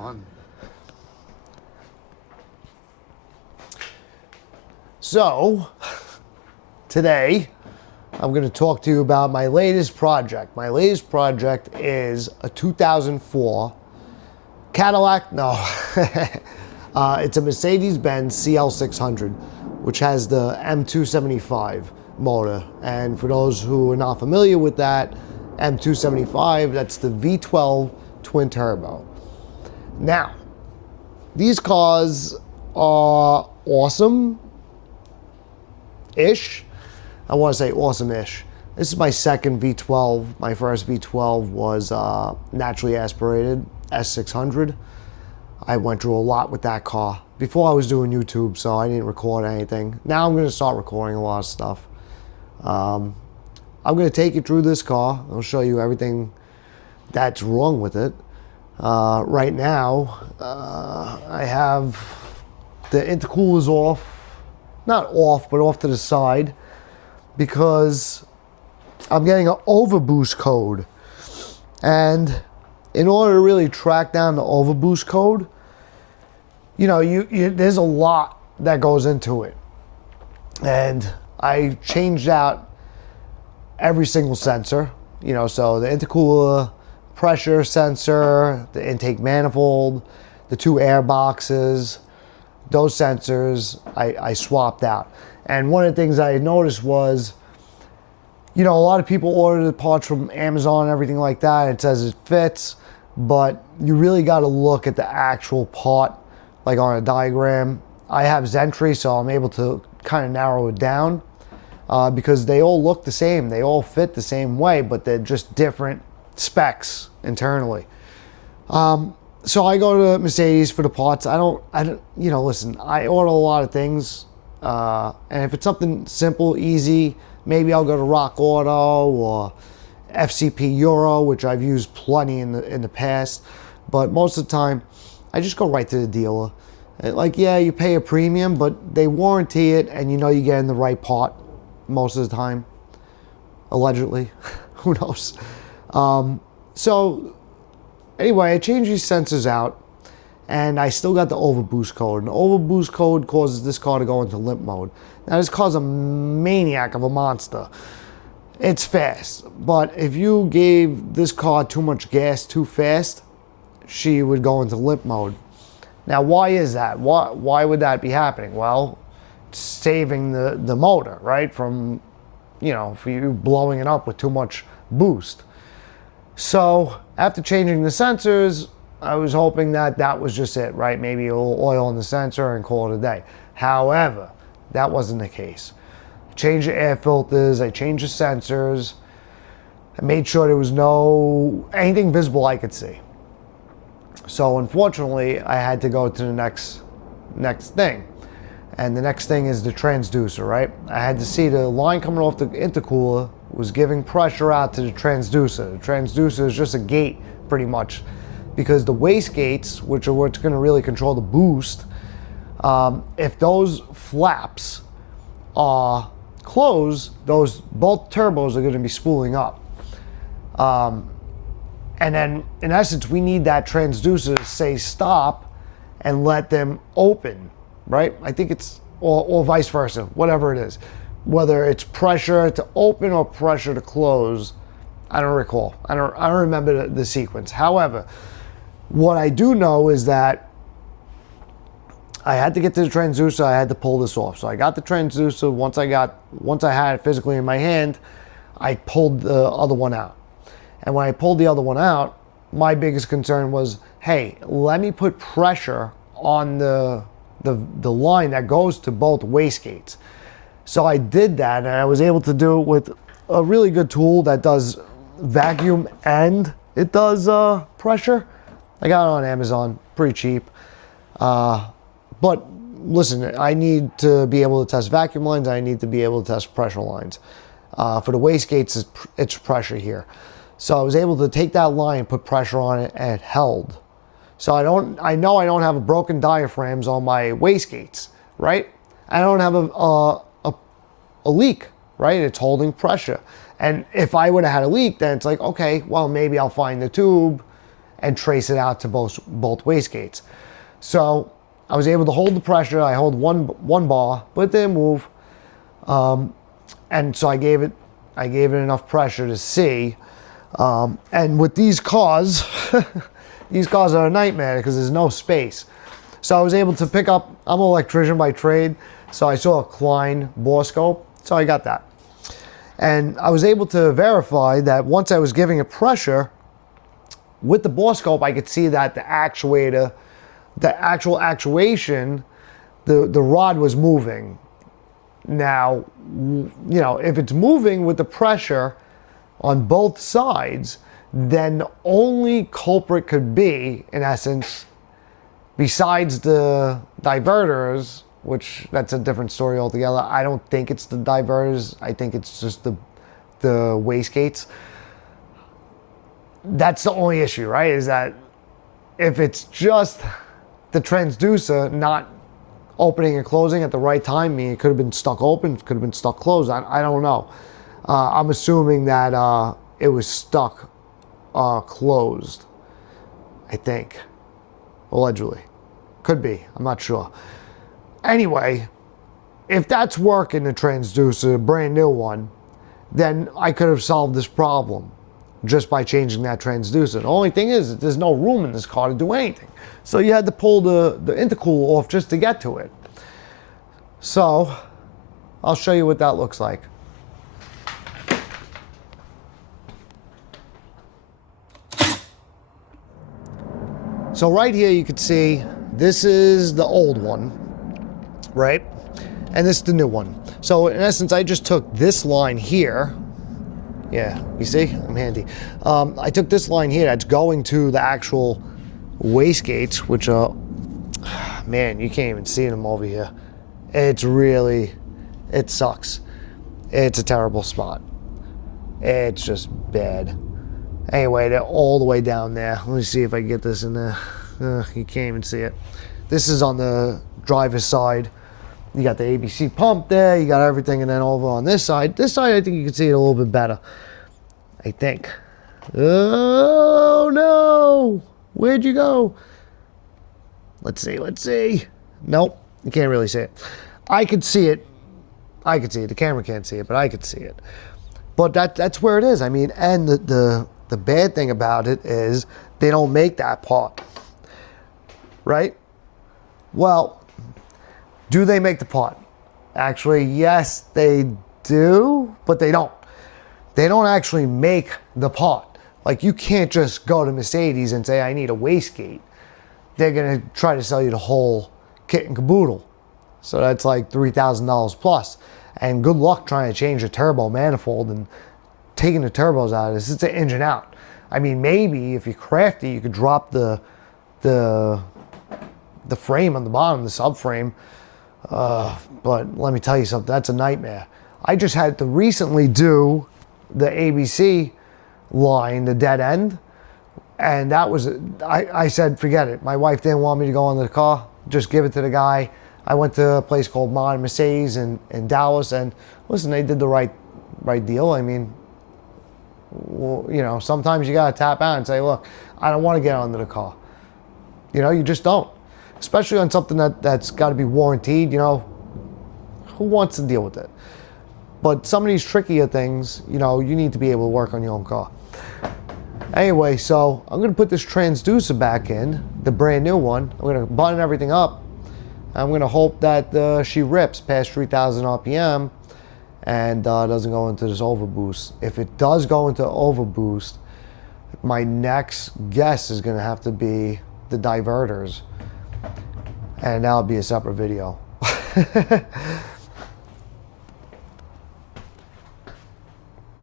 fun. So, today, I'm going to talk to you about my latest project. My latest project is a 2004 Cadillac, no, it's a Mercedes-Benz CL600, which has the M275 motor. And for those who are not familiar with that, M275, that's the V12 twin turbo. Now, these cars are awesome-ish. I want to say awesome-ish. This is my second V12. My first V12 was naturally aspirated S600. I went through a lot with that car. Before I was doing YouTube, so I didn't record anything. Now I'm going to start recording a lot of stuff. I'm going to take you through this car. I'll show you everything that's wrong with it. Right now, I have the intercoolers off. Not off, but off to the side, because I'm getting an Overboost code. And in order to really track down the Overboost code, you know, there's a lot that goes into it. And I changed out every single sensor, you know, so the intercooler, pressure sensor, the intake manifold, the two air boxes, those sensors I swapped out. And one of the things I noticed was, you know, a lot of people order the parts from Amazon and everything like that. It says it fits, but you really got to look at the actual part, like on a diagram. I have Zentry, so I'm able to kind of narrow it down because they all look the same. They all fit the same way, but they're just different specs internally. So I go to Mercedes for the parts. I don't, you know, listen, I order a lot of things. And if it's something simple, easy, maybe I'll go to Rock Auto or FCP Euro, which I've used plenty in the past. But most of the time, I just go right to the dealer. Like, yeah, you pay a premium, but they warranty it, and you know you're getting the right part most of the time. Allegedly. Who knows? So, anyway, I changed these sensors out, and I still got the Overboost code. And the Overboost code causes this car to go into limp mode. Now, this car's a maniac of a monster. It's fast, but if you gave this car too much gas too fast, she would go into limp mode. Now, why is that? Why would that be happening? Well, it's saving the motor, right? From, you know, for you blowing it up with too much boost. So, after changing the sensors, I was hoping that that was just it, right? Maybe a little oil in the sensor and call it a day. However, that wasn't the case. I changed the air filters, I changed the sensors, I made sure there was anything visible I could see. So unfortunately, I had to go to the next thing. And the next thing is the transducer, right? I had to see the line coming off the intercooler was giving pressure out to the transducer. The transducer is just a gate, pretty much, because the wastegates, which are what's going to really control the boost, if those flaps are closed, both turbos are going to be spooling up. And then, in essence, we need that transducer to say stop and let them open, right? I think it's, or vice versa, whatever it is. Whether it's pressure to open or pressure to close, I don't recall. I don't remember the sequence. However, what I do know is that I had to get to the transducer, I had to pull this off. So I got the transducer. Once I had it physically in my hand, I pulled the other one out. And when I pulled the other one out, my biggest concern was, hey, let me put pressure on the line that goes to both wastegates. So I did that, and I was able to do it with a really good tool that does vacuum and it does pressure. I got it on Amazon, pretty cheap. But listen, I need to be able to test vacuum lines. I need to be able to test pressure lines. For the wastegates, it's pressure here. So I was able to take that line, put pressure on it, and it held. So I know I don't have broken diaphragms on my wastegates, right? I don't have a leak, right? It's holding pressure. And if I would have had a leak, then it's like, okay, well, maybe I'll find the tube and trace it out to both wastegates. So I was able to hold the pressure. I hold one bar, but it didn't move. And so I gave it enough pressure to see. And with these cars, these cars are a nightmare because there's no space. So I was able to pick up, I'm an electrician by trade, so I saw a Klein bore scope, so I got that. And I was able to verify that once I was giving it pressure, with the bore scope, I could see that the actuator, the actual actuation, the rod was moving. Now, you know, if it's moving with the pressure on both sides, then the only culprit could be, in essence, besides the diverters, which that's a different story altogether. I don't think it's the diverters. I think it's just the wastegates. That's the only issue, right? Is that if it's just the transducer not opening and closing at the right time, I mean, it could have been stuck open, it could have been stuck closed. I don't know. I'm assuming that it was stuck closed, I think, allegedly. Could be, I'm not sure. Anyway, if that's working, the transducer, a brand new one, then I could have solved this problem just by changing that transducer. The only thing is that there's no room in this car to do anything. So you had to pull the intercooler off just to get to it. So I'll show you what that looks like. So right here you can see this is the old one, right? And this is the new one. So in essence, I just took this line here. Yeah, you see, I'm handy. I took this line here that's going to the actual wastegates, which are, man, you can't even see them over here. It's really, it sucks. It's a terrible spot. It's just bad. Anyway, they're all the way down there. Let me see if I can get this in there. You can't even see it. This is on the driver's side. You got the ABC pump there, you got everything, and then over on this side, I think you can see it a little bit better. I think. Oh no! Where'd you go? Let's see. Nope, you can't really see it. I could see it. The camera can't see it, but I could see it. But that's where it is. I mean, and the bad thing about it is they don't make that part. Right? Well, do they make the part? Actually, yes, they do, but they don't. They don't actually make the part. Like, you can't just go to Mercedes and say, I need a wastegate. They're going to try to sell you the whole kit and caboodle. So that's like $3,000 plus. And good luck trying to change the turbo manifold and taking the turbos out of this. It's an engine out. I mean, maybe if you're crafty, you could drop the frame on the bottom, the subframe. But let me tell you something, that's a nightmare. I just had to recently do the ABC line, the dead end, and that was, I said, forget it. My wife didn't want me to go into the car, just give it to the guy. I went to a place called Modern Mercedes in Dallas, and listen, they did the right deal. I mean, well, you know, sometimes you gotta tap out and say, look, I don't want to get under the car. You know, you just don't. Especially on something that's got to be warranted, you know, who wants to deal with it? But some of these trickier things, you know, you need to be able to work on your own car. Anyway, so I'm going to put this transducer back in, the brand new one. I'm going to button everything up. I'm going to hope that she rips past 3,000 RPM and doesn't go into this overboost. If it does go into overboost, my next guess is going to have to be the diverters. And that'll be a separate video.